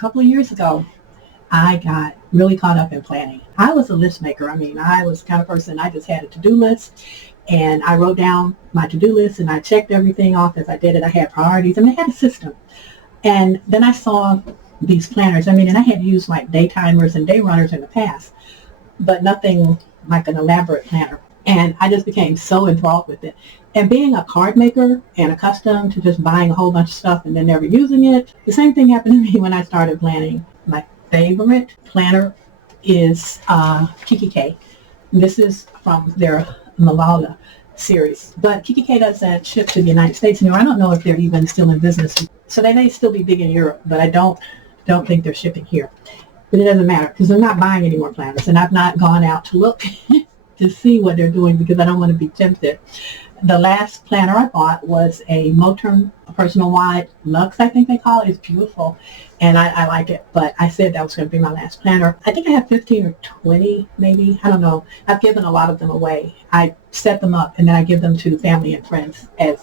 couple of years ago, I got really caught up in planning. I was a list maker. I mean, I was the kind of person, I just had a to-do list, and I wrote down my to-do list, and I checked everything off as I did it. I had priorities, and I had a system. And then I saw these planners. I mean, and I had used like day timers and day runners in the past, but nothing like an elaborate planner. And I just became so enthralled with it. And being a card maker and accustomed to just buying a whole bunch of stuff and then never using it, the same thing happened to me when I started planning. My favorite planner is K. This is from their Malala series. But K doesn't ship to the United States anymore. I don't know if they're even still in business. So they may still be big in Europe, but I don't think they're shipping here. But it doesn't matter because I'm not buying any more planners, and I've not gone out to look to see what they're doing because I don't want to be tempted. The last planner I bought was a Milton Personal Wide Luxe, I think they call it. It's beautiful, and I like it. But I said that was going to be my last planner. I think I have 15 or 20, maybe. I don't know. I've given a lot of them away. I set them up, and then I give them to family and friends as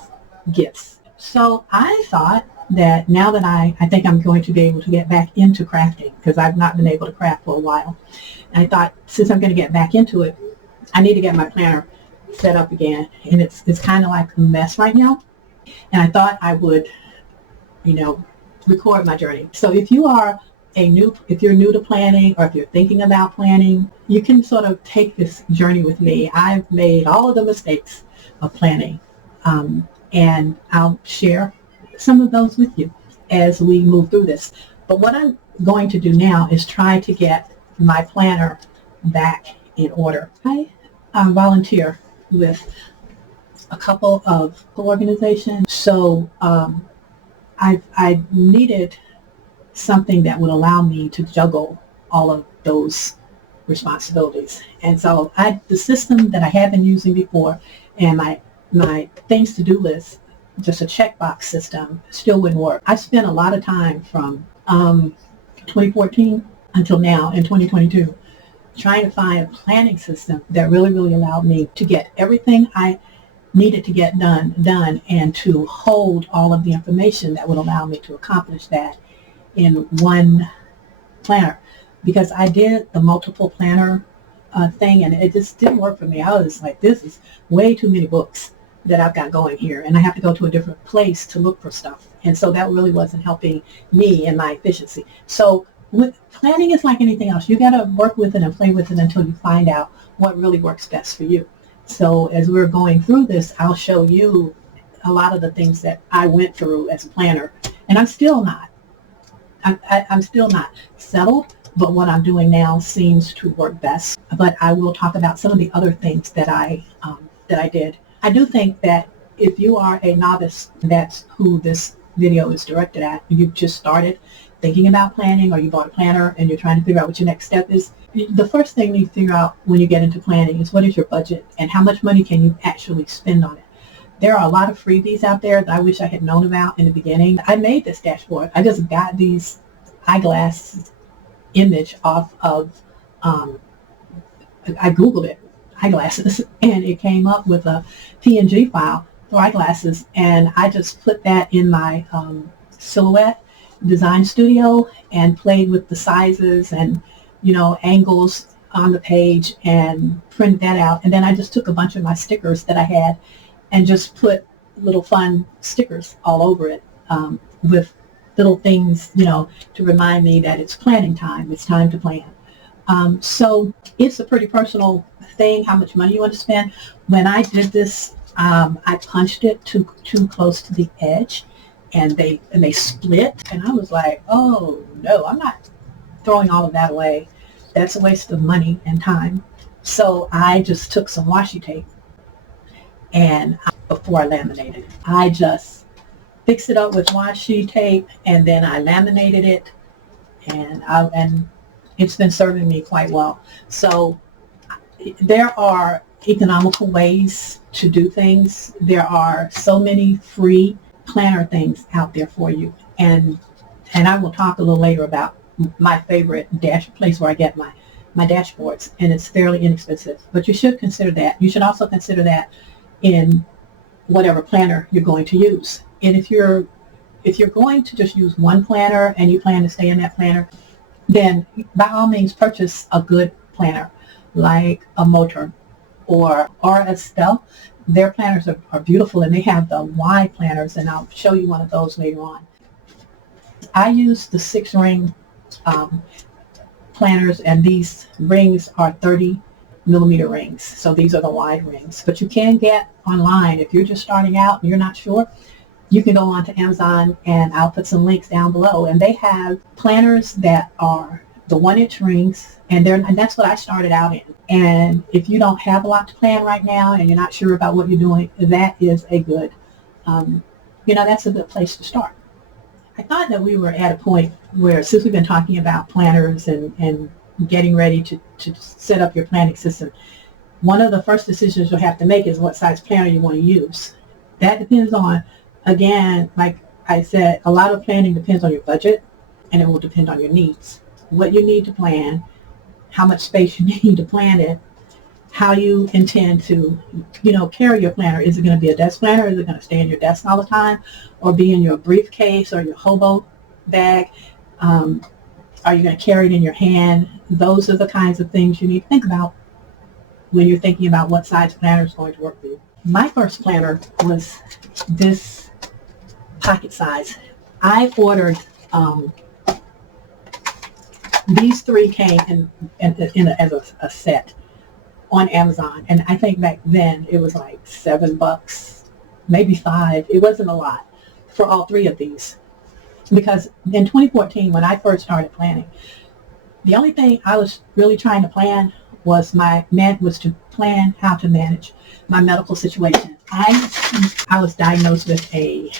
gifts. So I thought that now that I think I'm going to be able to get back into crafting because I've not been able to craft for a while. And I thought since I'm going to get back into it, I need to get my planner set up again. And it's kind of like a mess right now. And I thought I would, record my journey. So if you're new to planning or if you're thinking about planning, you can sort of take this journey with me. I've made all of the mistakes of planning. And I'll share some of those with you as we move through this. But what I'm going to do now is try to get my planner back in order. I volunteer with a couple of organizations, so I needed something that would allow me to juggle all of those responsibilities. And so the system that I had been using before and my things to do list, just a checkbox system, still wouldn't work. I spent a lot of time from 2014 until now in 2022 trying to find a planning system that really, really allowed me to get everything I needed to get done and to hold all of the information that would allow me to accomplish that in one planner. Because I did the multiple planner thing and it just didn't work for me. I was like, this is way too many books that I've got going here, and I have to go to a different place to look for stuff. And so that really wasn't helping me in my efficiency. So planning is like anything else. You got to work with it and play with it until you find out what really works best for you. So as we're going through this, I'll show you a lot of the things that I went through as a planner. And I'm still not settled, but what I'm doing now seems to work best. But I will talk about some of the other things that I did. I do think that if you are a novice, that's who this video is directed at. You've just started thinking about planning, or you bought a planner and you're trying to figure out what your next step is. The first thing you figure out when you get into planning is what is your budget and how much money can you actually spend on it. There are a lot of freebies out there that I wish I had known about in the beginning. I made this dashboard. I just got these eyeglass image off of, I Googled it, eyeglasses, and it came up with a PNG file for eyeglasses, and I just put that in my Silhouette design studio and played with the sizes and angles on the page and printed that out. And then I just took a bunch of my stickers that I had and just put little fun stickers all over it with little things to remind me that it's planning time. It's time to plan. So it's a pretty personal thing how much money you want to spend. When I did this, I punched it too close to the edge, and they split, and I was like, oh no, I'm not throwing all of that away. That's a waste of money and time. So I just took some washi tape, and before I laminated it, I just fixed it up with washi tape, and then I laminated it, and it's been serving me quite well. So there are economical ways to do things. There are so many free planner things out there for you, and I will talk a little later about my favorite place where I get my dashboards, and it's fairly inexpensive. But you should consider that. You should also consider that in whatever planner you're going to use. And if if you're going to just use one planner and you plan to stay in that planner, then by all means purchase a good planner like a Motor or Estelle. Their planners are beautiful, and they have the Y planners, and I'll show you one of those later on. I use the 6-ring planners, and these rings are 30mm rings. So these are the wide rings. But you can get online, if you're just starting out and you're not sure, you can go on to Amazon, and I'll put some links down below. And they have planners that are the 1-inch rings, and that's what I started out in. And if you don't have a lot to plan right now and you're not sure about what you're doing, that is a good, that's a good place to start. I thought that we were at a point where, since we've been talking about planners and getting ready to set up your planning system, one of the first decisions you'll have to make is what size planner you want to use. That depends on, again, like I said, a lot of planning depends on your budget, and it will depend on your needs. What you need to plan, how much space you need to plan it, how you intend to, carry your planner. Is it going to be a desk planner? Is it going to stay in your desk all the time, or be in your briefcase or your hobo bag? Are you going to carry it in your hand? Those are the kinds of things you need to think about when you're thinking about what size planner is going to work for you. My first planner was this pocket size. I ordered, these 3 came as a set on Amazon, and I think back then it was like $7, maybe $5. It wasn't a lot for all 3 of these, because in 2014, when I first started planning, the only thing I was really trying to plan was to plan how to manage my medical situation. I was diagnosed with a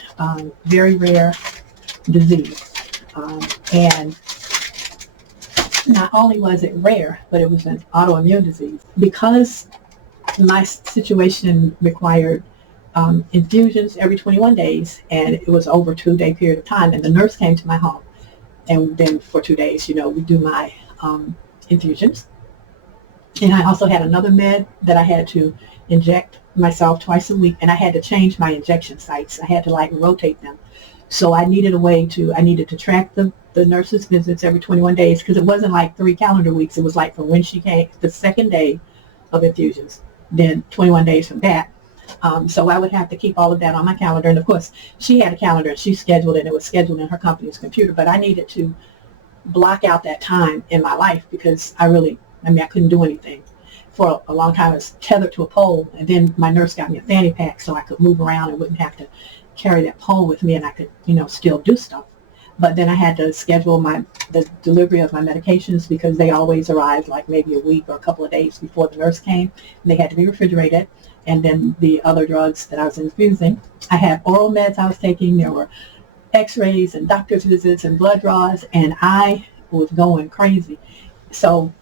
very rare disease, and not only was it rare, but it was an autoimmune disease. Because my situation required infusions every 21 days, and it was over a 2-day period of time, and the nurse came to my home, and then for 2 days, we do my infusions. And I also had another med that I had to inject myself twice a week, and I had to change my injection sites. I had to rotate them. So I needed to track the nurse's visits every 21 days, because it wasn't like 3 calendar weeks. It was like from when she came, the second day of infusions, then 21 days from that. So I would have to keep all of that on my calendar. And of course, she had a calendar, and she scheduled it, and it was scheduled in her company's computer. But I needed to block out that time in my life, because I couldn't do anything. For a long time, I was tethered to a pole, and then my nurse got me a fanny pack so I could move around and wouldn't have to carry that pole with me, and I could, still do stuff. But then I had to schedule the delivery of my medications, because they always arrived like maybe a week or a couple of days before the nurse came, and they had to be refrigerated. And then the other drugs that I was infusing, I had oral meds I was taking. There were x-rays and doctor's visits and blood draws, and I was going crazy. So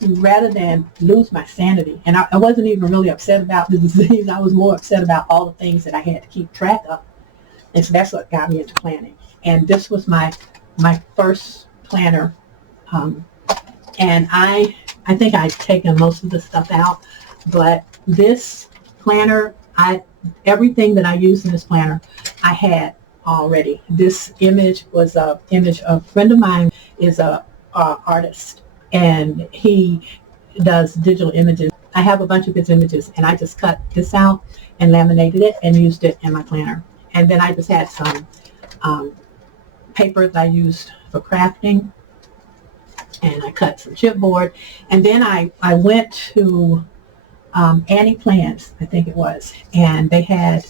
rather than lose my sanity, and I wasn't even really upset about the disease, I was more upset about all the things that I had to keep track of. And so that's what got me into planning. And this was my first planner. And I think I'd taken most of the stuff out, but this planner, everything that I used in this planner, I had already. This image was a image of a friend of mine, is a artist, and he does digital images. I have a bunch of his images, and I just cut this out and laminated it and used it in my planner. And then I just had some papers I used for crafting, and I cut some chipboard. And then I went to Annie Plants, I think it was, and they had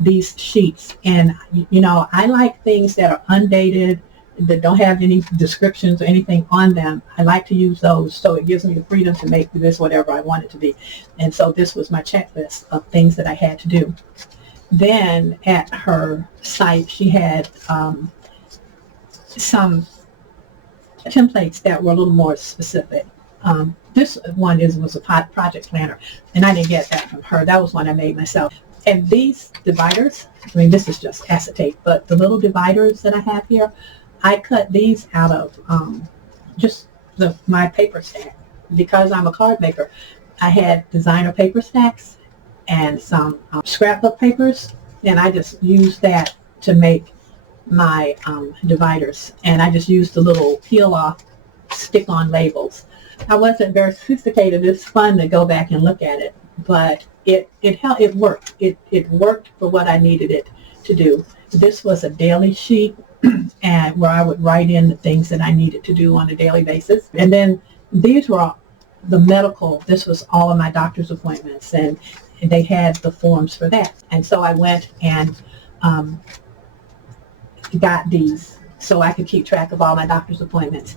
these sheets. And, I like things that are undated, that don't have any descriptions or anything on them. I like to use those, so it gives me the freedom to make this whatever I want it to be. And so this was my checklist of things that I had to do. Then at her site, she had some templates that were a little more specific. This one was a project planner, and I didn't get that from her. That was one I made myself. And these dividers, this is just acetate, but the little dividers that I have here, I cut these out of just my paper stack. Because I'm a card maker, I had designer paper stacks and some scrapbook papers, and I just used that to make my dividers, and I just used the little peel-off stick-on labels. I wasn't very sophisticated. It's fun to go back and look at it, but it worked. It worked for what I needed it to do. This was a daily sheet, and where I would write in the things that I needed to do on a daily basis. And then these were all the medical. This was all of my doctor's appointments, and they had the forms for that. And so I went and got these so I could keep track of all my doctor's appointments.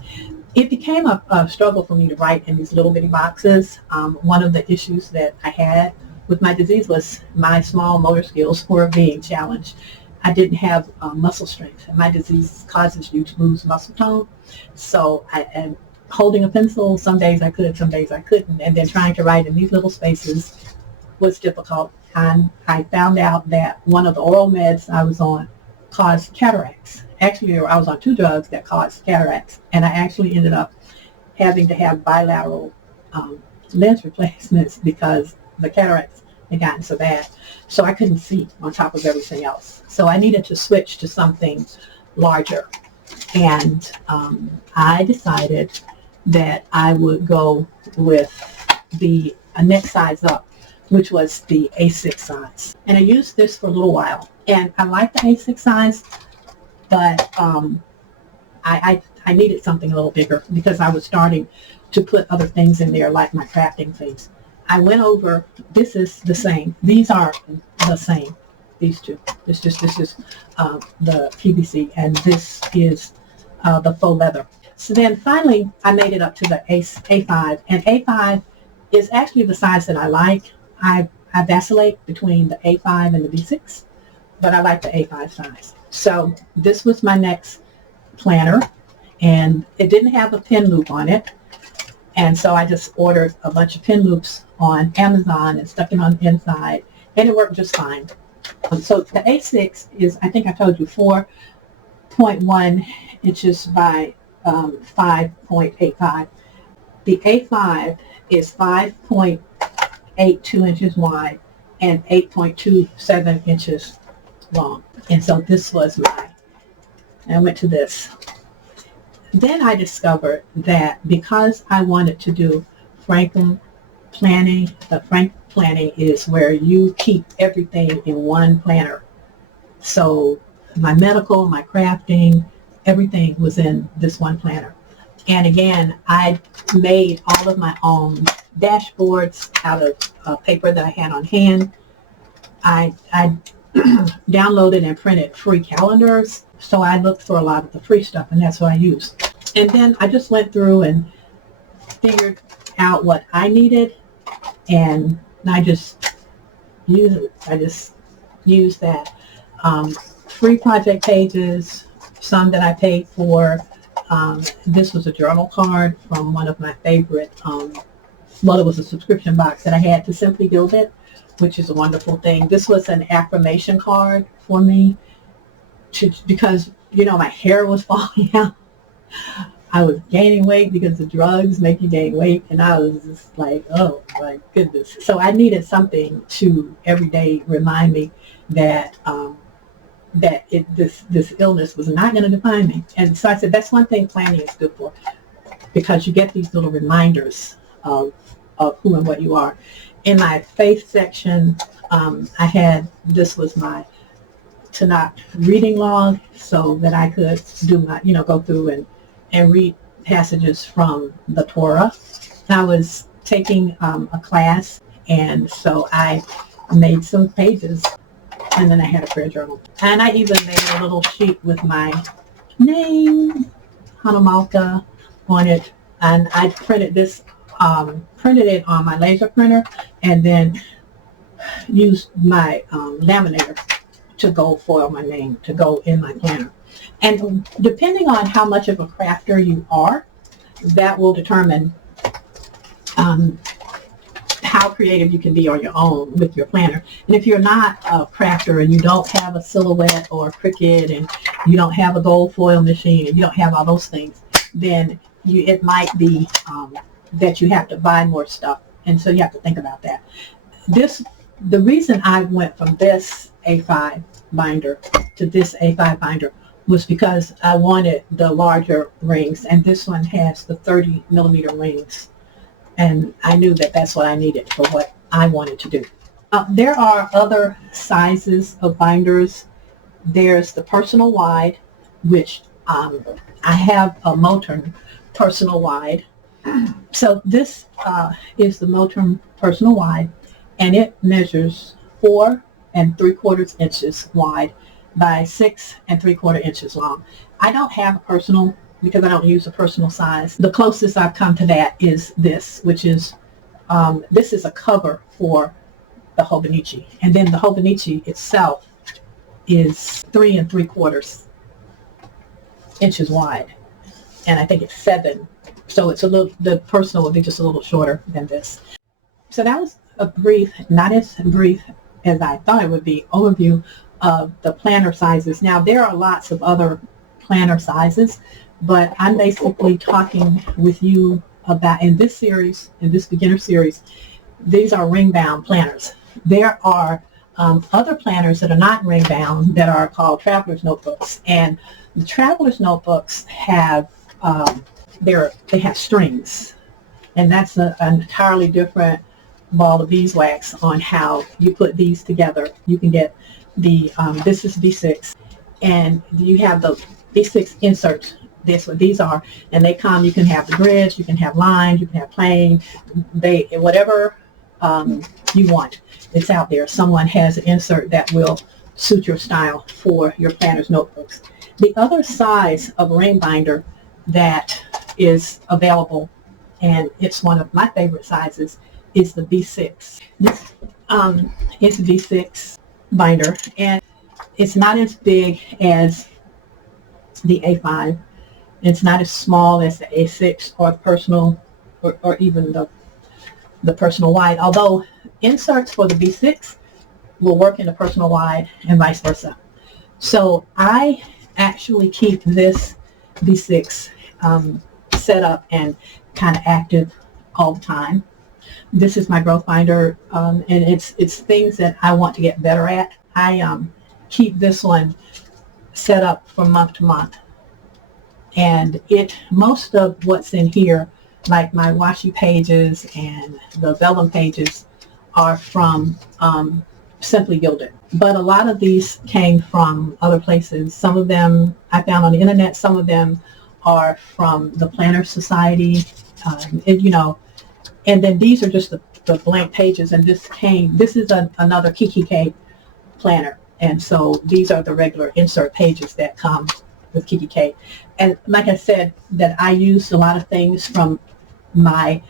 It became a struggle for me to write in these little bitty boxes. One of the issues that I had with my disease was my small motor skills were being challenged. I didn't have muscle strength. My disease causes you to lose muscle tone. So and holding a pencil, some days I could, some days I couldn't. And then trying to write in these little spaces was difficult. And I found out that one of the oral meds I was on caused cataracts. Actually, I was on 2 drugs that caused cataracts, and I actually ended up having to have bilateral lens replacements because the cataracts had gotten so bad. So I couldn't see on top of everything else. So I needed to switch to something larger. And I decided that I would go with the next size up, which was the A6 size. And I used this for a little while. And I like the A6 size, but I needed something a little bigger because I was starting to put other things in there, like my crafting things. I went over, this is the same. These are the same, these two. This is the PVC, and this is the faux leather. So then finally, I made it up to the A5, and A5 is actually the size that I like. I vacillate between the A5 and the B6, but I like the A5 size. So this was my next planner, and it didn't have a pin loop on it. And so I just ordered a bunch of pin loops on Amazon and stuck them on the inside, and it worked just fine. So the A6 is, I think I told you, 4.1 inches by 5.85. The A5 is 5.82 inches wide and 8.27 inches long. And so this was I went to this. Then I discovered that because I wanted to do Franklin planning, the Franklin planning is where you keep everything in one planner. So my medical, my crafting, everything was in this one planner. And again, I made all of my own dashboards out of paper that I had on hand. I downloaded and printed free calendars. So I looked for a lot of the free stuff, and that's what I used. And then I just went through and figured out what I needed, and I just used it. I just used that. Free project pages, some that I paid for. This was a journal card from one of my favorite, well, it was a subscription box that I had to Simply Gilded, which is a wonderful thing. This was an affirmation card for me because, my hair was falling out. I was gaining weight because the drugs make you gain weight, and I was just like, oh my goodness. So I needed something to every day remind me that this illness was not going to define me. And so I said, that's one thing planning is good for, because you get these little reminders of who and what you are. In my faith section, this was my Tanakh reading log, so that I could do my, go through and read passages from the Torah. I was taking a class, and so I made some pages, and then I had a prayer journal. And I even made a little sheet with my name, Hanumalka, on it, and I printed it on my laser printer, and then used my laminator to go foil my name, to go in my planner. And depending on how much of a crafter you are, that will determine how creative you can be on your own with your planner. And if you're not a crafter and you don't have a Silhouette or a Cricut, and you don't have a gold foil machine, and you don't have all those things, then it might be that you have to buy more stuff. And so you have to think about that. The reason I went from this A5 binder to this A5 binder was because I wanted the larger rings, and this one has the 30 millimeter rings, and I knew that that's what I needed for what I wanted to do. There are other sizes of binders. There's the personal wide, which I have a Milton Personal wide. So this is the Milton Personal wide, and it measures 4 3/4 inches wide by 6 3/4 inches long. I don't have a personal because I don't use a personal size. The closest I've come to that is this, which is this is a cover for the Hobonichi, and then the Hobonichi itself is 3 3/4 inches wide, and I think it's 7. So it's a little. The personal would be just a little shorter than this. So that was a brief, not as brief as I thought it would be, overview of the planner sizes. Now there are lots of other planner sizes, but I'm basically talking with you about, in this series, in this beginner series, these are ring bound planners. There are other planners that are not ring bound that are called traveler's notebooks, and the traveler's notebooks have they have strings, and that's an entirely different ball of beeswax on how you put these together. You can get the this is B6, and you have the B6 inserts. That's what these are, and they come. You can have the grids, you can have lines, you can have plain. They whatever you want, it's out there. Someone has an insert that will suit your style for your planner's notebooks. The other size of ring binder that is available, and it's one of my favorite sizes, is the B6. This is the B6 binder, and it's not as big as the A5. It's not as small as the A6 or the personal, or even the personal wide, although inserts for the B6 will work in the personal wide and vice versa. So I actually keep this B6 set up and kind of active all the time. This is my growth binder, and it's things that I want to get better at. I keep this one set up from month to month, and most of what's in here, like my washi pages and the vellum pages, are from Simply Gilded. But a lot of these came from other places. Some of them I found on the internet. Some of them are from the Planner Society, and then these are just the blank pages. And this is another KikiK planner, and so these are the regular insert pages that come with KikiK. And like I said, that I used a lot of things from my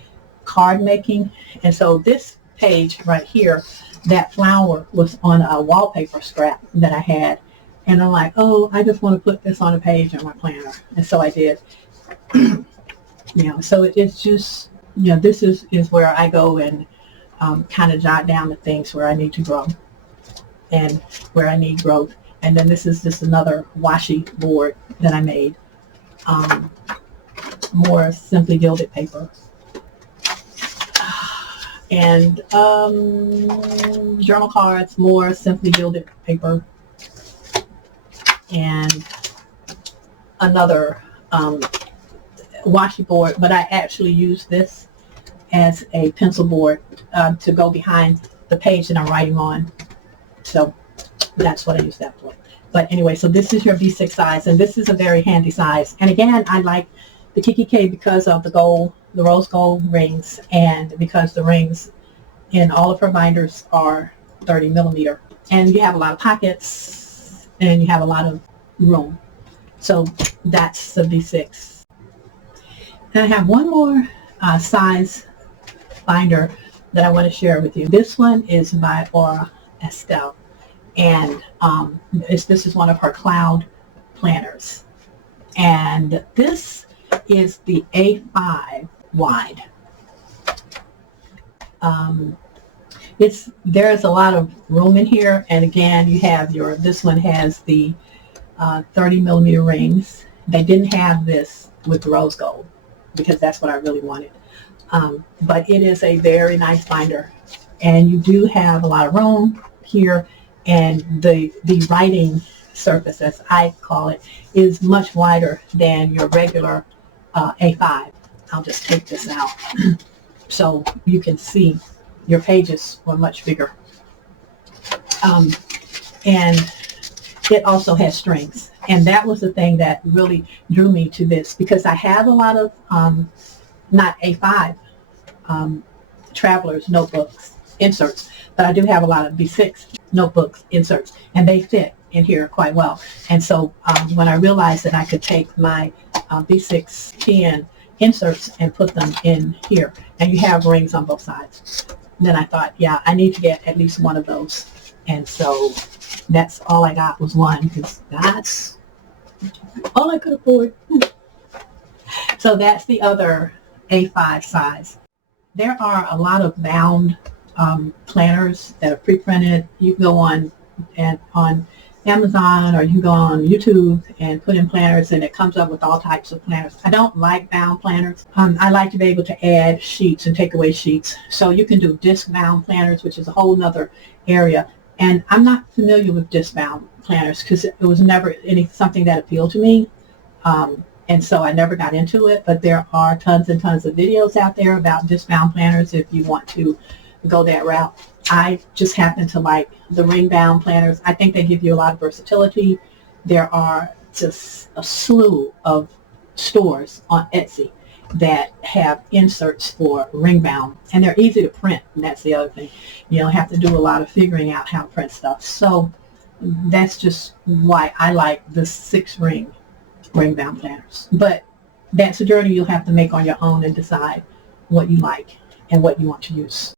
card making, and so this page right here, that flower was on a wallpaper scrap that I had, and I'm like, oh, I just want to put this on a page in my planner, and so I did. So it's just, this is where I go and kind of jot down the things where I need to grow and where I need growth. And then this is just another washi board that I made, more Simply Gilded paper. And journal cards, more Simply Gilded paper, and another washi board, but I actually use this as a pencil board to go behind the page that I'm writing on. So that's what I use that for. But anyway, so this is your B6 size, and this is a very handy size. And again, I like the KikiK because of the rose gold rings, and because the rings in all of her binders are 30 millimeter. And you have a lot of pockets, and you have a lot of room. So that's the B6. And I have one more size binder that I want to share with you. This one is by Aura Estelle, and this is one of her cloud planners. And this is the A5 wide. There's a lot of room in here, and again, you have this one has the 30 millimeter rings. They didn't have this with the rose gold because that's what I really wanted. But it is a very nice binder, and you do have a lot of room here, and the writing surface, as I call it, is much wider than your regular A5. I'll just take this out so you can see your pages were much bigger. And it also has strings. And that was the thing that really drew me to this, because I have a lot of, not A5 travelers notebooks inserts, but I do have a lot of B6 notebooks inserts, and they fit in here quite well. And so when I realized that I could take my B6 pen inserts and put them in here, and you have rings on both sides, then I thought, yeah, I need to get at least one of those. And so that's all I got was one, because that's all I could afford. So that's the other A5 size. There are a lot of bound planners that are pre-printed. You can go on Amazon, or you can go on YouTube and put in planners, and it comes up with all types of planners. I don't like bound planners. I like to be able to add sheets and take away sheets. So you can do disc bound planners, which is a whole nother area. And I'm not familiar with disc bound planners because it was never something that appealed to me. And so I never got into it, but there are tons and tons of videos out there about disc bound planners if you want to go that route. I just happen to like the ring bound planners. I think they give you a lot of versatility. There are just a slew of stores on Etsy that have inserts for ring bound, and they're easy to print, and that's the other thing. You don't have to do a lot of figuring out how to print stuff. So that's just why I like the 6-ring bound planners. But that's a journey you'll have to make on your own and decide what you like and what you want to use.